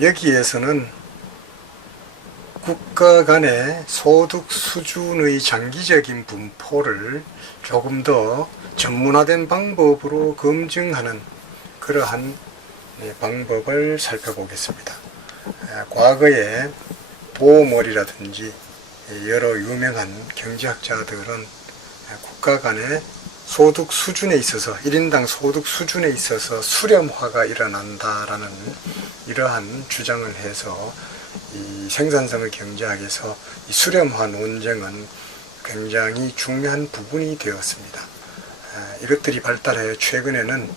여기에서는 국가 간의 소득 수준의 장기적인 분포를 조금 더 전문화된 방법으로 검증하는 그러한 방법을 살펴보겠습니다. 과거에 보머리라든지 여러 유명한 경제학자들은 국가 간의 소득 수준에 있어서 1인당 소득 수준에 있어서 수렴화가 일어난다라는 이러한 주장을 해서 이 생산성의 경제학에서 이 수렴화 논쟁은 굉장히 중요한 부분이 되었습니다. 이것들이 발달하여 최근에는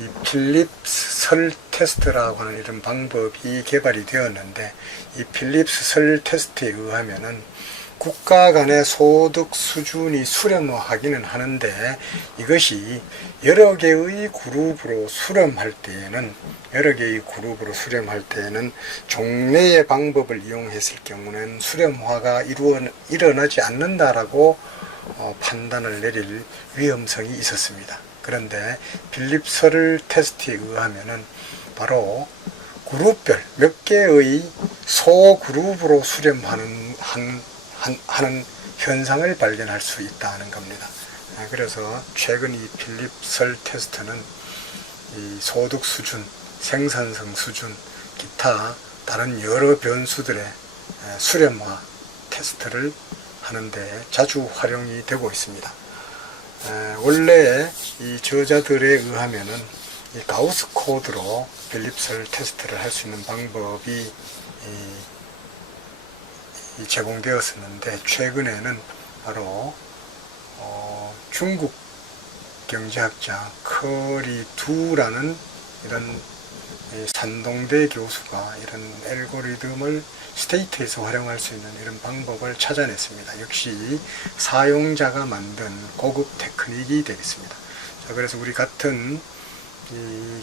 이 필립스 설 테스트라고 하는 이런 방법이 개발이 되었는데, 이 필립스 설 테스트에 의하면은 국가 간의 소득 수준이 수렴하기는 하는데, 이것이 여러 개의 그룹으로 수렴할 때에는 종래의 방법을 이용했을 경우는 수렴화가 일어나지 않는다라고 판단을 내릴 위험성이 있었습니다. 그런데 필립설 테스트에 의하면은 바로 그룹별 몇 개의 소그룹으로 수렴하는 하는 현상을 발견할 수 있다는 겁니다. 그래서 최근 이 필립설 테스트는 이 소득 수준, 생산성 수준, 기타 다른 여러 변수들의 수렴화 테스트를 하는데 자주 활용이 되고 있습니다. 원래 이 저자들에 의하면은 이 가우스 코드로 필립설 테스트를 할 수 있는 방법이 제공되었었는데, 최근에는 바로 중국 경제학자 커리 두라는 이런 산동대 교수가 이런 알고리즘을 스테이트에서 활용할 수 있는 이런 방법을 찾아냈습니다. 역시 사용자가 만든 고급 테크닉이 되겠습니다. 자, 그래서 우리 같은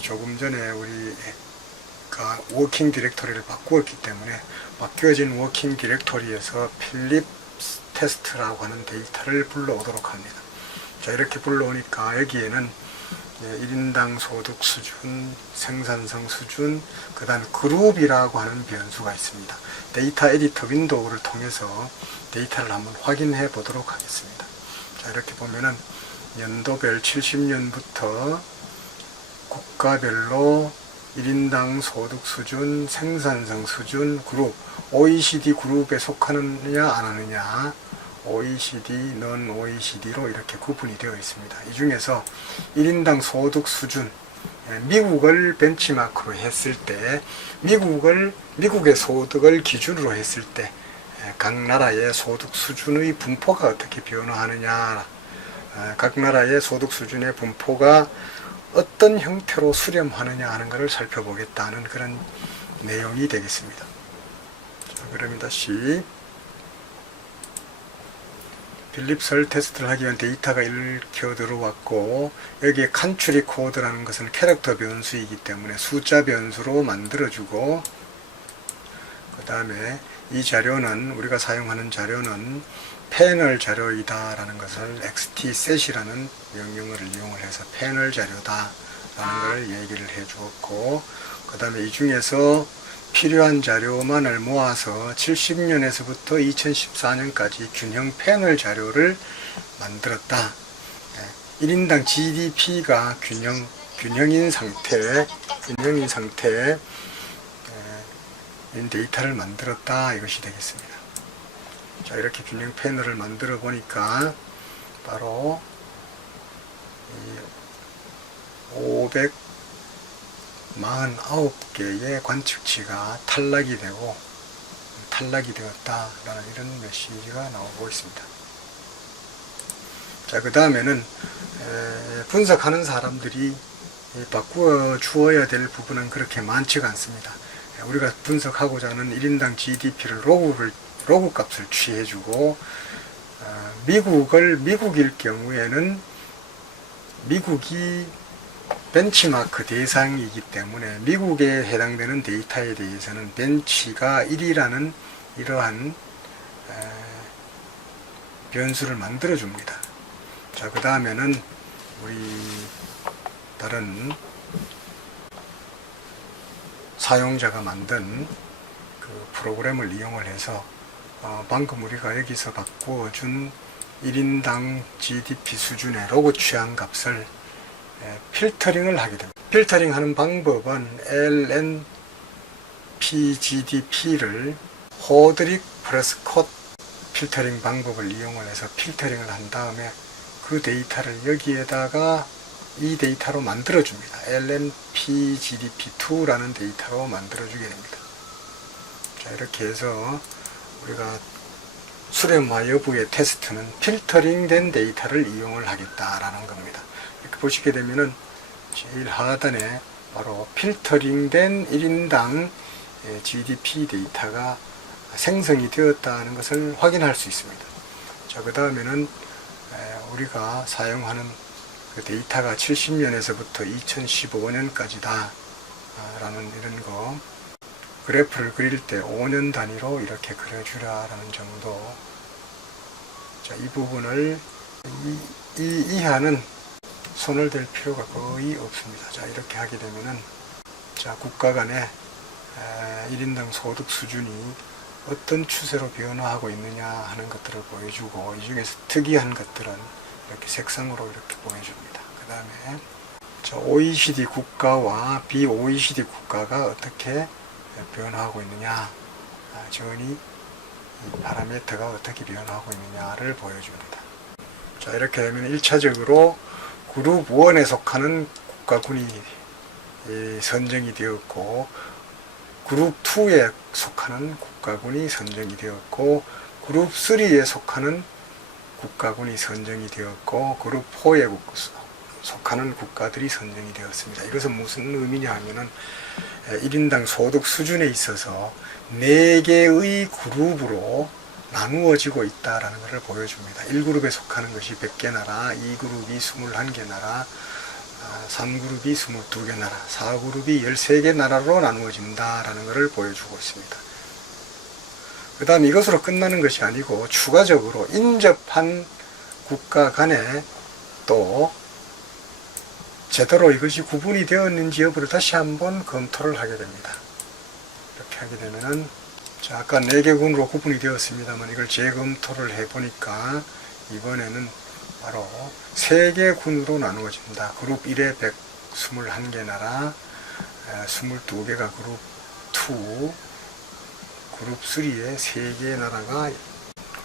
조금 전에 우리가 워킹 디렉토리를 바꾸었기 때문에 바뀌어진 워킹 디렉토리에서 필립스 테스트라고 하는 데이터를 불러오도록 합니다. 자, 이렇게 불러오니까 여기에는 1인당 소득 수준, 생산성 수준, 그 다음에 그룹이라고 하는 변수가 있습니다. 데이터 에디터 윈도우를 통해서 데이터를 한번 확인해 보도록 하겠습니다. 자, 이렇게 보면은 연도별 70년부터 국가별로 1인당 소득 수준, 생산성 수준, 그룹, OECD 그룹에 속하느냐 안 하느냐, OECD, non OECD로 이렇게 구분이 되어 있습니다. 이 중에서 1인당 소득 수준, 미국을 벤치마크로 했을 때, 미국의 소득을 기준으로 했을 때, 각 나라의 소득 수준의 분포가 어떻게 변화하느냐, 각 나라의 소득 수준의 분포가 어떤 형태로 수렴하느냐 하는 것을 살펴보겠다는 그런 내용이 되겠습니다. 자, 그러면 다시 필립설 테스트를 하기 위한 데이터가 읽혀 들어왔고, 여기에 컨트리 코드라는 것은 캐릭터 변수이기 때문에 숫자 변수로 만들어주고, 그 다음에 이 자료는, 우리가 사용하는 자료는 패널 자료이다 라는 것을 xtset이라는 명령어를 이용을 해서 패널 자료다 라는 걸 얘기를 해 주었고, 그 다음에 이 중에서 필요한 자료만을 모아서 70년에서부터 2014년까지 균형 패널 자료를 만들었다. 1인당 GDP가 균형인 상태의 데이터를 만들었다, 이것이 되겠습니다. 자, 이렇게 균형 패널을 만들어 보니까 바로 549개의 관측치가 탈락이 되었다라는 이런 메시지가 나오고 있습니다. 자, 그 다음에는 분석하는 사람들이 바꾸어 주어야 될 부분은 그렇게 많지가 않습니다. 우리가 분석하고자 하는 1인당 GDP를 로그 값을 취해주고, 미국일 경우에는 미국이 벤치마크 대상이기 때문에 미국에 해당되는 데이터에 대해서는 벤치가 1이라는 이러한 변수를 만들어 줍니다. 자, 그 다음에는 우리 다른 사용자가 만든 그 프로그램을 이용을 해서 방금 우리가 여기서 바꾸어준 1인당 GDP 수준의 로그 취향 값을 필터링을 하게 됩니다. 필터링 하는 방법은 LNPGDP를 호드릭 프레스콧 필터링 방법을 이용을 해서 필터링을 한 다음에 그 데이터를 여기에다가 이 데이터로 만들어 줍니다. LNPGDP2라는 데이터로 만들어 주게 됩니다. 자, 이렇게 해서 우리가 수렴화 여부의 테스트는 필터링 된 데이터를 이용을 하겠다라는 겁니다. 이렇게 보시게 되면은 제일 하단에 바로 필터링 된 1인당 GDP 데이터가 생성이 되었다는 것을 확인할 수 있습니다. 자, 그 다음에는 우리가 사용하는 그 데이터가 70년에서부터 2015년까지다 라는 이런 거, 그래프를 그릴 때 5년 단위로 이렇게 그려주라 라는 정도. 자, 이 부분을 이 이하는 손을 댈 필요가 거의 없습니다. 자, 이렇게 하게 되면은 자, 국가 간의 1인당 소득 수준이 어떤 추세로 변화하고 있느냐 하는 것들을 보여주고, 이 중에서 특이한 것들은 이렇게 색상으로 이렇게 보여줍니다. 그 다음에 OECD 국가와 비OECD 국가가 어떻게 변화하고 있느냐, 전이 이 파라미터가 어떻게 변화하고 있느냐를 보여줍니다. 자, 이렇게 되면 1차적으로 그룹 1에 속하는 국가군이 선정이 되었고, 그룹 2에 속하는 국가군이 선정이 되었고, 그룹 3에 속하는 국가군이 선정이 되었고, 그룹 4에 속하는 국가들이 선정이 되었습니다. 이것은 무슨 의미냐 하면은 1인당 소득 수준에 있어서 4개의 그룹으로 나누어지고 있다라는 것을 보여줍니다. 1그룹에 속하는 것이 100개 나라, 2그룹이 21개 나라, 3그룹이 22개 나라, 4그룹이 13개 나라로 나누어진다라는 것을 보여주고 있습니다. 그 다음 이것으로 끝나는 것이 아니고 추가적으로 인접한 국가 간에 또 제대로 이것이 구분이 되었는지 여부를 다시 한번 검토를 하게 됩니다. 이렇게 하게 되면은, 자, 아까 4개군으로 구분이 되었습니다만 이걸 재검토를 해보니까 이번에는 바로 3개 군으로 나누어진다. 그룹 1에 121개 나라, 22개가 그룹 2, 그룹 3에 3개 나라가,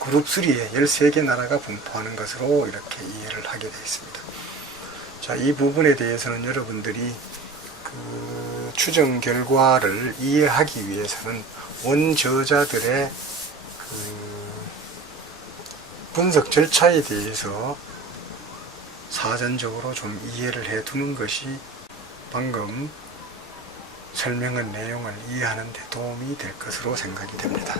그룹 3에 13개 나라가 분포하는 것으로 이렇게 이해를 하게 되어 있습니다. 자, 이 부분에 대해서는 여러분들이 그 추정 결과를 이해하기 위해서는 원저자들의 그 분석 절차에 대해서 사전적으로 좀 이해를 해 두는 것이 방금 설명한 내용을 이해하는 데 도움이 될 것으로 생각이 됩니다.